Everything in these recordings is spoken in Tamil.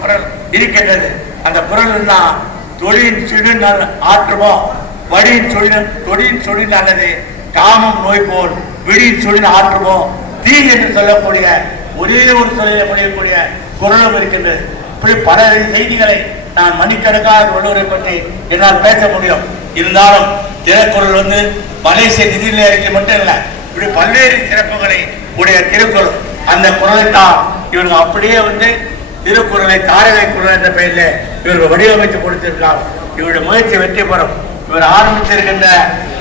குரல் இருக்கின்றது. அந்த குரல் தான் தொழில் சிறு நல் ஆற்றுமோ வழியின் சொல் தொழின் சொல் அல்லது காமம் நோய் போல் விழியின் சொல் ஆற்றுமோ தீ என்று சொல்லக்கூடிய ஒரே ஒரு சொல்லில முடியக்கூடிய குரலும் இருக்கின்றது. இப்படி பல செய்திகளை நான் மணிக்கணக்காக வள்ளுவரை பற்றி என்னால் பேச முடியும். இருந்தாலும் திருக்குறள் வந்து மலேசிய நிதிநிலை அறிக்கை மட்டும் இல்லை இப்படி பல்வேறு சிறப்புகளை உடைய திருக்குறள் அந்த குரலை தான் இவங்க அப்படியே வந்து திருக்குறளை தாரகை குரல் என்ற பெயரில் இவர்கள் வடிவமைத்து கொடுத்திருக்கார் இவருடைய முயற்சி வெற்றி பெறும். இவர் ஆரம்பித்திருக்கின்ற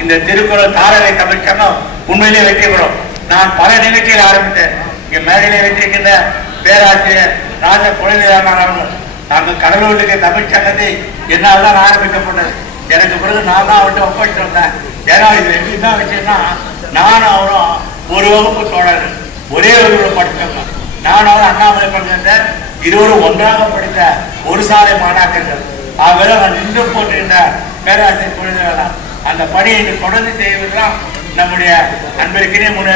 இந்த திருக்குறள் தாரகை தமிழ் சங்கம் உண்மையிலே வெற்றி பெறும். நான் பல நிகழ்ச்சியில் ஆரம்பித்தேன். இங்கே மேடையிலே வைத்திருக்கின்ற பேராசிரியர் ராஜ குழந்தையாளர் அவர்கள் நாங்கள் கடலூருக்கு தமிழ் சங்கத்தை என்னால் தான் ஆரம்பிக்கப்பட்டது. எனக்கு பிறகு நான் தான் அவர்கிட்ட ஒப்படைச்சு வந்தேன். ஏன்னா இது என்ன விஷயம்னா நானும் அவரும் ஒரு வகுப்பு தொடர் ஒரே ஒரு படித்தவங்க. நானும் அவரும் அண்ணாமலை பங்கு இருவரும் ஒன்றாக படித்த ஒரு சாலை மாணாக்கர்கள். ஆகவே நான் நின்று போட்டிருந்த பேராசிரியர் குழந்தைகளாம் அந்த பணியை இன்று தொடர்ந்து செய்வதுதான் நம்முடைய அன்பிற்கினே முன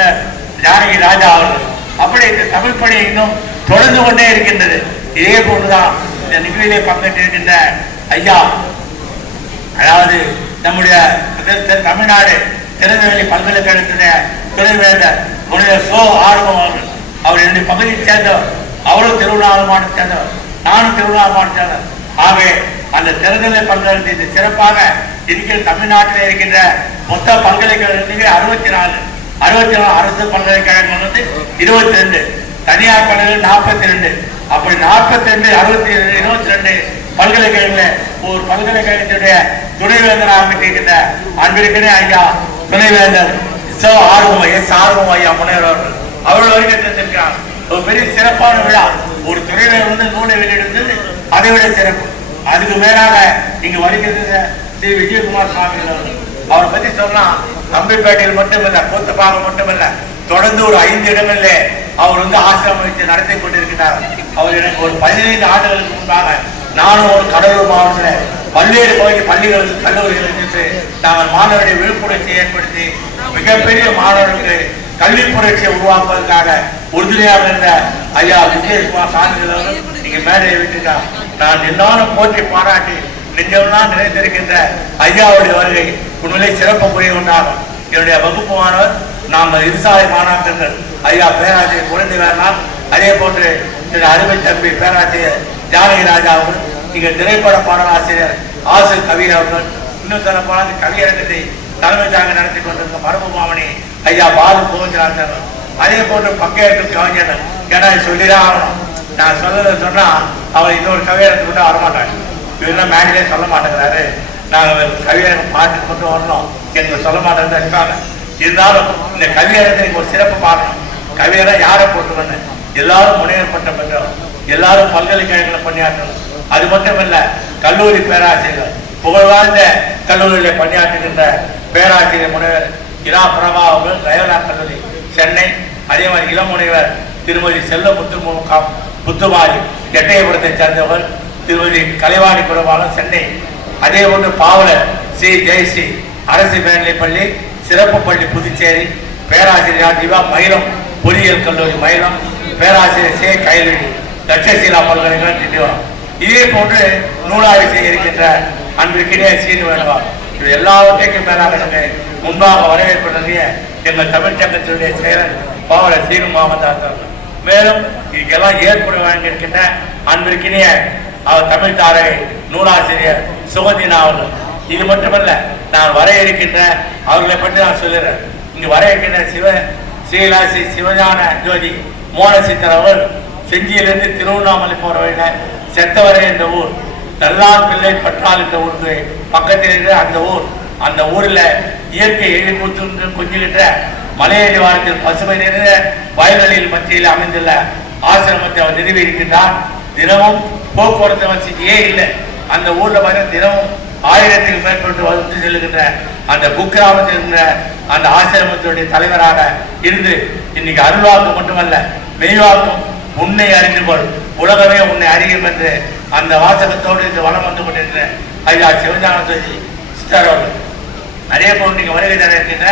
ஜானகி ராஜா அவர்கள். அப்படி இந்த தமிழ் பணி இன்னும் தொடர்ந்து கொண்டே இருக்கின்றது. இதே போன்றுதான் இந்த நிகழ்விலே பங்கேற்றிருக்கின்ற ஐயா அதாவது நம்முடைய தமிழ்நாடு திருநெல்வேலி பல்கலைக்கழகத்துடைய துணைவேந்தர் முனைவர் சோ ஆர்வம் அவர்கள். அவர் என்னுடைய பகுதியைச் சேர்ந்த அவரும் திருவண்ணாமலை மாவட்டத்தை சேர்ந்தவர். நானும் திருவண்ணாமலை மாவட்டத்தை சேர்ந்தவர். ஆகவே அந்த திருநெல்வேலி பல்கலைக்கழகத்தை சிறப்பாக இருக்கிற தமிழ்நாட்டில் இருக்கின்ற மொத்த பல்கலைக்கழகங்கள் அறுபத்தி நாலு அறுபத்தி நாலு அரசு பல்கலைக்கழகங்கள் வந்து இருபத்தி ரெண்டு தனியார் பல்கலைகள் நாற்பத்தி ரெண்டு அப்படி நாற்பத்தி ரெண்டு அறுபத்தி இருபத்தி ரெண்டு பல்கலைக்கழகங்கள ஒரு பல்கலைக்கழகத்துடைய துணைவேந்தர் இருக்கின்ற அன்பிற்கனே ஐயா துணைவேந்தர் சோ. ஆர்வம் எஸ் ஆர்வம் ஐயா முனைவர் அவர்கள். அவர்கள் வருகை தந்திருக்கிறார். ஒரு பெரிய சிறப்பான விழா. ஒரு துறையில வந்து நூலை வெளியிடுறது அதை விட சிறப்பு. அதுக்கு மேலாக இங்கு வருகிறது ஸ்ரீ விஜயகுமார் சுவாமி அவரை பத்தி சொன்னா தம்பிப்பேட்டையில் மட்டுமல்ல கூத்தப்பாகம் மட்டுமல்ல தொடர்ந்து ஒரு ஐந்து இடங்களிலே அவர் வந்து ஆசிரமம் வச்சு நடத்தி கொண்டிருக்கிறார். அவர் எனக்கு ஒரு பதினைந்து ஆண்டுகளுக்கு முன்பாக நானும் ஒரு கடலூர் மாவட்டத்தில் பல்வேறு பகுதி பள்ளிகளுக்கு கல்லூரிகளுக்கு சென்று நாங்கள் மாணவருடைய விழிப்புணர்ச்சியை ஏற்படுத்தி மிகப்பெரிய மாணவர்களுக்கு கல்வி புரட்சியை உருவாக்குவதற்காக உறுதுணையாக இருந்த ஐயா விஜயகுமார் சாமிகள் அவர்கள் நீங்க மேடையை விட்டுட்டா நான் எல்லாரும் போற்றி பாராட்டி நெஞ்சமெல்லாம் நிறைந்திருக்கின்ற ஐயாவுடைய வருகை உண்மையிலே சிறப்பு புரிய உண்டாகும் என்னுடைய வகுப்பு மாணவர் நாம் இருசாலை மாணாக்கர்கள். ஐயா பேராசிரியர் குழந்தை வேணாம் அதே போன்று திரு அருமை தம்பி பேராசிரியர் ஜானகி ராஜா அவர்கள் இங்க திரைப்பட பாடலாசிரியர் ஆசு கவிர் அவர்கள் இன்னும் சொல்ல போனால் இந்த கவியரங்கத்தை தலைமை தாங்க நடத்தி கொண்டிருக்க மரபு மாமணி ஐயா பாலு கோவிந்தராஜன் அவர்கள். அதே போன்று பங்கேற்கும் கவிஞர்கள் ஏன்னா இது சொல்லிதான் ஆகணும். நான் சொல்றத சொன்னா அவர் இன்னொரு கவியரங்கத்துக்கு கூட வரமாட்டாங்க இவரெல்லாம் மேனேஜே சொல்ல மாட்டேங்கிறாரு. நாங்கள் கவியரங்கம் பாட்டு கொண்டு வரணும். எங்களுக்கு சொல்ல மாட்டேங்கிறாங்க இருக்காங்க. இருந்தாலும் இந்த கவியரங்கத்தை ஒரு சிறப்பு பார்க்கணும் கவியரை யாரை போட்டுக்கணும் எல்லாரும் முனைவர் பெற்றோம் எல்லாரும் பல்கலைக்கழகங்களை பணியாற்றணும். அது மட்டும் இல்லை கல்லூரி பேராசிரியர்கள் புகழ் வாழ்ந்த கல்லூரியில் பணியாற்றுகின்ற பேராசிரியர் முனைவர் இரா பிரபா அவர்கள் ரயோலா கல்லூரி சென்னை அதே மாதிரி இளம் முனைவர் திருமதி செல்ல முத்து முத்துமாரி எட்டயபுரத்தை சேர்ந்தவர் திருமதி கலைவாணி பிரபாகர் சென்னை. அதே போன்று பாவலர் சி. ஜெயஸ்ரீ அரசு மேல்நிலைப் பள்ளி சிறப்பு பள்ளி புதுச்சேரி பேராசிரியர் திவா மயிலம் பொறியியல் கல்லூரி மயிலம் பேராசிரியர் சே. கைல்வெளி லட்சசீலா பல்கலைக்கழகம் திண்டிவனம் இதே போன்று நூலாய்வு செய்ய இருக்கின்ற அன்பிற்கினே சீனிவேணவா இது எல்லாவற்றைக்கும் மேலாக எனக்கு முன்பாக வரவேற்பு எங்கள் தமிழ்ச்சங்கத்தினுடைய செயலர் பாவல சீனு மாமதாசன் மேலும் இதுக்கெல்லாம் ஏற்பட வழங்கியிருக்கின்ற அன்பிற்கினிய அவர் தமிழ் தாரகை நூலாசிரியர் சுகதினா அவர்கள். இது மட்டுமல்ல நான் வர இருக்கின்ற அவர்களை பற்றி நான் சொல்லுறேன் இங்கு வர இருக்கின்ற சிவ ஸ்ரீலாசி சிவஞான ஜோதி மோனசித்தர் அவர் செஞ்சியிலிருந்து திருவண்ணாமலை போற வழியில செத்தவரை என்ற ஊர் தல்லார் பிள்ளை பற்றால் என்ற ஊருக்கு பக்கத்தில் இருக்கிற அந்த ஊர் அந்த ஊர்ல இயற்கை எழில்முத்து கொஞ்சுகின்ற மலையடி வாரத்தில் பசுமை நிறைந்த வயல்களில் மத்தியில் அமைந்துள்ள ஆசிரமத்தை அவர் நிறுவி இருக்கின்றார் தினமும் போக்குவரத்து வசதியே இல்லை. அந்த ஊர்ல பார்த்தா தினமும் ஆயிரத்துக்கு மேற்பட்டு வந்து செல்லுகின்ற அந்த குக்கிராமத்தில் இருந்த அந்த ஆசிரமத்தினுடைய தலைவராக இருந்து இன்னைக்கு அருள்வாக்கு மட்டுமல்ல மெய்வாக்கும் உன்னை அறிந்து கொள். உலகமே உன்னை அறியும் என்று அந்த வாசகத்தோடு இந்த வளம் வந்து கொண்டிருக்கிற ஐயா சிவஞான சிஸ்டர் அவர்கள். அதே போல் நீங்க வருகை தர இருக்கின்ற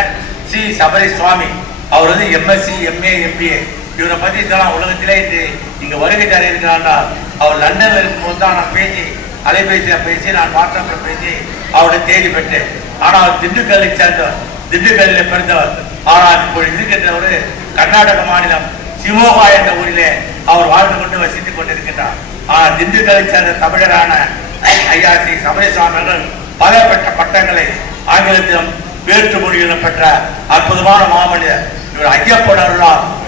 சி சபரி சுவாமி அவர் வந்து எம்எஸ்சி எம்ஏ எம்பிஏ இவரை பத்தி இதெல்லாம் உலகத்திலே இது இங்க வருகை தர இருக்கிறார் அவர் லண்டன்ல இருக்கும்போது தான் நான் பேசி அலைபேசியில பேசி நான் வாட்ஸ்அப்ல பேசி அவருடைய தேதி பெற்றேன். ஆனால் அவர் திண்டுக்கல்லை சேர்ந்தவர் திண்டுக்கல்லில் பிறந்தவர். ஆனால் இப்போ இருக்கின்றவர் கர்நாடக மாநிலம் சிமோகா என்ற ஊரிலே அவர் வாழ்ந்து கொண்டு வசித்துக் கொண்டிருக்கின்றார். ஆனால் திண்டுக்கல்லை சேர்ந்த தமிழரான ஐயா ஸ்ரீ சபரிசாமி அவர்கள் பல பெற்ற பட்டங்களை ஆங்கிலத்திலும் வேற்று மொழியிலும் பெற்ற அற்புதமான மாமனிதர் இவர் ஐயப்பன்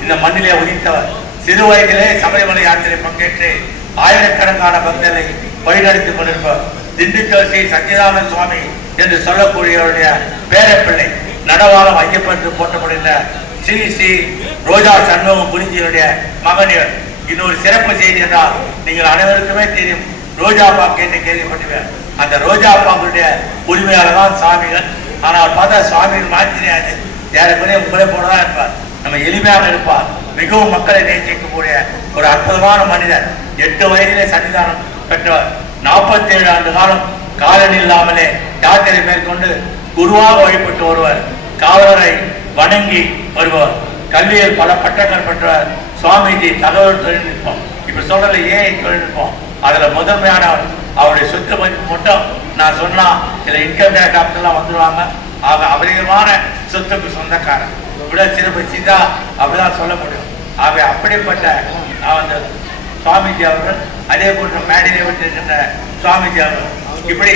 இந்த மண்ணிலே உதித்தவர். சிறு வயதிலே சபரிமலை யாத்திரை பங்கேற்று ஆயிரக்கணக்கான பக்தர்களை வழிநடத்திக் கொண்டிருப்பவர். திண்டுக்கல் ஸ்ரீ சத்யநாதன் சுவாமி என்று சொல்லக்கூடியவருடைய பேரப்பிள்ளை நடவாளம் ஐயப்பன் என்று போற்றப்படுகின்ற ஸ்ரீ ஸ்ரீ ரோஜா சண்முகம் குருஜியினுடைய மகனியர் இன்னொரு சிறப்பு செய்தி என்றால் நீங்கள் அனைவருக்குமே தெரியும் ரோஜா பாக்கு என்று கேள்விப்பட்டுவேன் அந்த ரோஜா பாக்குடைய உரிமையாளர் தான் சாமிகள். ஆனால் பார்த்தா சுவாமிகள் மாற்றினாரு யாருக்குமே உங்களே போலதான் இருப்பார் நம்ம எளிமையாக இருப்பார். மிகவும் மக்களை நேசிக்கக்கூடிய ஒரு அற்புதமான மனிதர். எட்டு வயதிலே சன்னிதானம் பெற்றவர். நாற்பத்தி ஏழு ஆண்டு காலம் காலன் இல்லாமலே யாத்திரை மேற்கொண்டு குருவாக வழிபட்டு வருவர். காவலரை வணங்கி வருவார் கல்வியில் பல பட்டங்கள் பெற்றவர். சுவாமிஜி தகவல் தொழில்நுட்பம். இப்ப சொல்றதுல ஏஐ தொழில்நுட்பம்? அதுல முதன்மையான அவருடைய சொத்து மதிப்பு மட்டும் நான் சொன்னா சில இன்கம் டேக்ஸ் ஆஃபீஸ்லாம் வந்துருவாங்க. ஆக அபரிகமான சொத்துக்கு சொந்தக்காரன். விட சிறப்பு சிதா அப்படிதான் சொல்ல முடியும். ஆக அப்படிப்பட்ட நான் அந்த சுவாமிஜி அவர்கள் அதே போன்ற மேடையிலே வந்து சுவாமிஜி அவர்கள் இப்படி